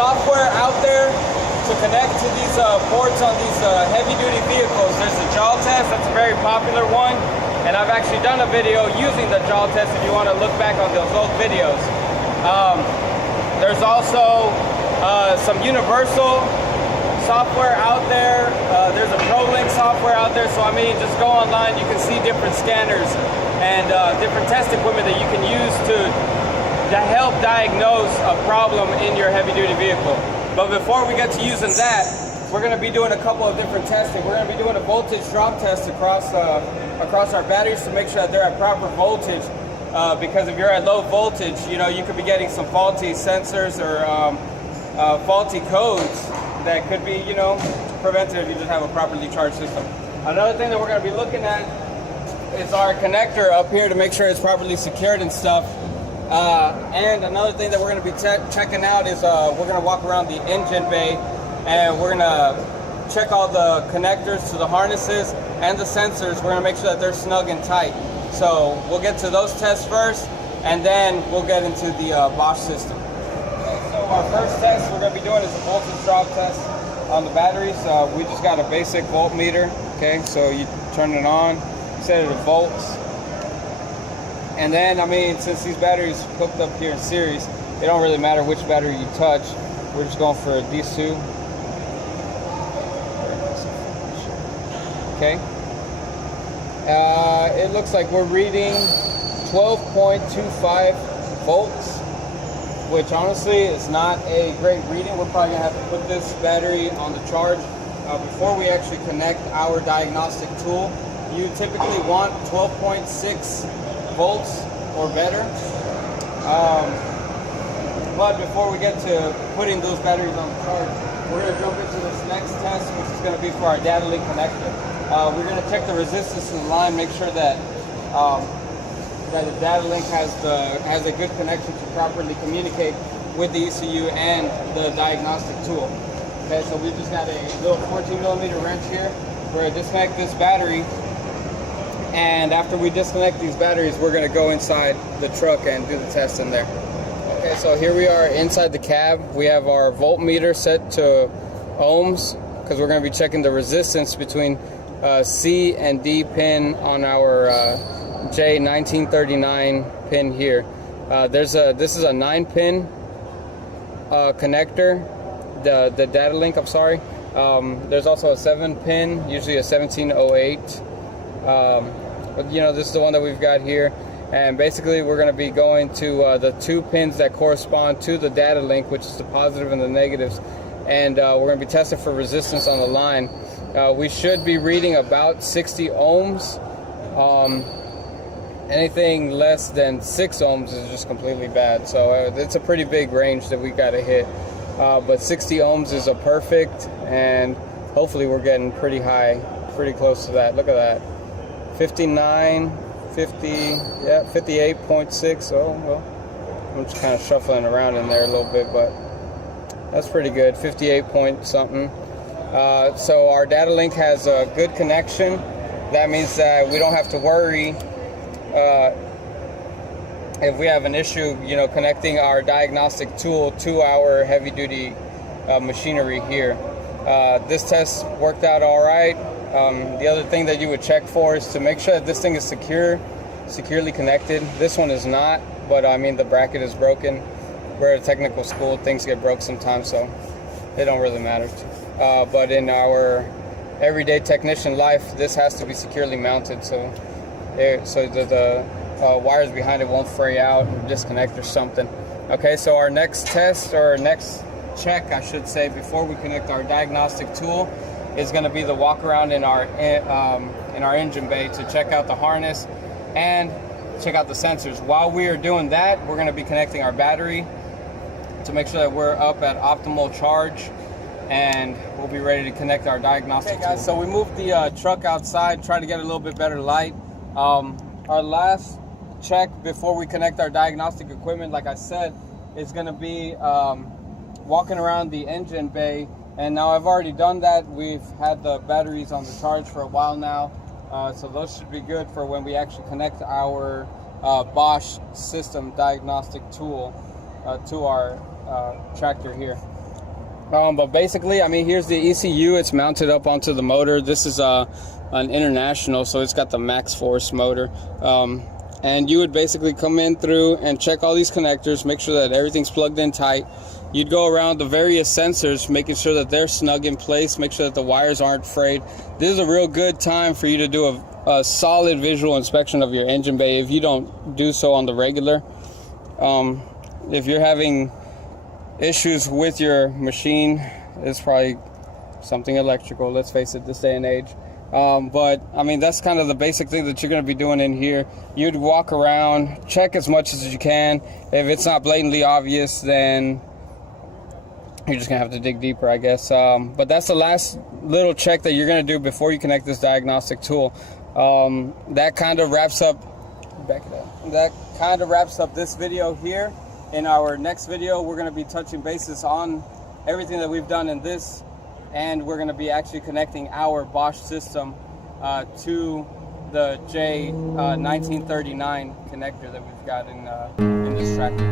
software out there to connect to these ports on these heavy-duty vehicles. There's the jaw test, that's a very popular one, and I've actually done a video using the jaw test if you want to look back on those old videos. There's also some universal software out there. There's a ProLink software out there, so I mean, just go online, you can see different scanners and different test equipment that you can use to help diagnose a problem in your heavy-duty vehicle. But before we get to using that, we're going to be doing a couple of different testing. We're going to be doing a voltage drop test across our batteries to make sure that they're at proper voltage. Because if you're at low voltage, you know, you could be getting some faulty sensors or faulty codes that could be, you know, prevented if you just have a properly charged system. Another thing that we're going to be looking at is our connector up here to make sure it's properly secured and stuff. And another thing that we're going to be checking out is we're going to walk around the engine bay and we're going to check all the connectors to the harnesses and the sensors. We're going to make sure that they're snug and tight. So we'll get to those tests first, and then we'll get into the Bosch system. Okay, so our first test we're going to be doing is a voltage drop test on the batteries. We just got a basic voltmeter. Okay, so you turn it on, set it to volts, and then, I mean, since these batteries hooked up here in series, it don't really matter which battery you touch. We're just going for a D2. Okay. It looks like we're reading 12.25 volts, which honestly is not a great reading. We're probably gonna have to put this battery on the charge before we actually connect our diagnostic tool. You typically want 12.6 volts or better. But before we get to putting those batteries on the charge, we're gonna jump into this next test, which is gonna be for our data link connector. We're going to check the resistance in the line, make sure that that the data link has a good connection to properly communicate with the ECU and the diagnostic tool. Okay, so we just got a little 14mm wrench here. We're going to disconnect this battery, and after we disconnect these batteries, we're going to go inside the truck and do the test in there. Okay, so here we are inside the cab. We have our voltmeter set to ohms because we're going to be checking the resistance between C and D pin on our J1939 pin here. This is a 9-pin connector, the data link, I'm sorry. There's also a 7-pin, usually a 1708. But you know, this is the one that we've got here. And basically we're going to be going to the 2 pins that correspond to the data link, which is the positive and the negatives. And we're going to be testing for resistance on the line. We should be reading about 60 ohms. Anything less than 6 ohms is just completely bad. So it's a pretty big range that we got to hit. But 60 ohms is a perfect, and hopefully we're getting pretty high, pretty close to that. Look at that. 59, 50, yeah, 58.6. Oh, well, I'm just kind of shuffling around in there a little bit, but that's pretty good. 58 point something. So our data link has a good connection. That means that we don't have to worry if we have an issue, you know, connecting our diagnostic tool to our heavy-duty machinery here. This test worked out all right. The other thing that you would check for is to make sure that this thing is securely connected. This one is not, but I mean, the bracket is broken. We're at a technical school, things get broke sometimes, so it don't really matter. But in our everyday technician life, this has to be securely mounted, so the wires behind it won't fray out or disconnect or something. Okay, so our next test, or next check, I should say, before we connect our diagnostic tool, is going to be the walk around in our engine bay to check out the harness and check out the sensors. While we are doing that, we're going to be connecting our battery to make sure that we're up at optimal charge, and we'll be ready to connect our diagnostic tool. Okay guys, so we moved the truck outside, try to get a little bit better light. Our last check before we connect our diagnostic equipment, like I said, is going to be walking around the engine bay. And now I've already done that. We've had the batteries on the charge for a while now, so those should be good for when we actually connect our Bosch system diagnostic tool to our tractor here. But basically, I mean, here's the ECU. It's mounted up onto the motor. This is an International, so it's got the max force motor. And you would basically come in through and check all these connectors, make sure that everything's plugged in tight. You'd go around the various sensors, making sure that they're snug in place, make sure that the wires aren't frayed. This is a real good time for you to do a solid visual inspection of your engine bay if you don't do so on the regular. If you're having issues with your machine, it's probably something electrical, let's face it, this day and age. But I mean, that's kind of the basic thing that you're going to be doing in here. You'd walk around, check as much as you can. If it's not blatantly obvious, then you're just gonna have to dig deeper, I guess. But that's the last little check that you're gonna do before you connect this diagnostic tool. That kind of wraps up this video here. In our next video, we're gonna be touching bases on everything that we've done in this, and we're gonna be actually connecting our Bosch system to the J1939 connector that we've got in this tractor.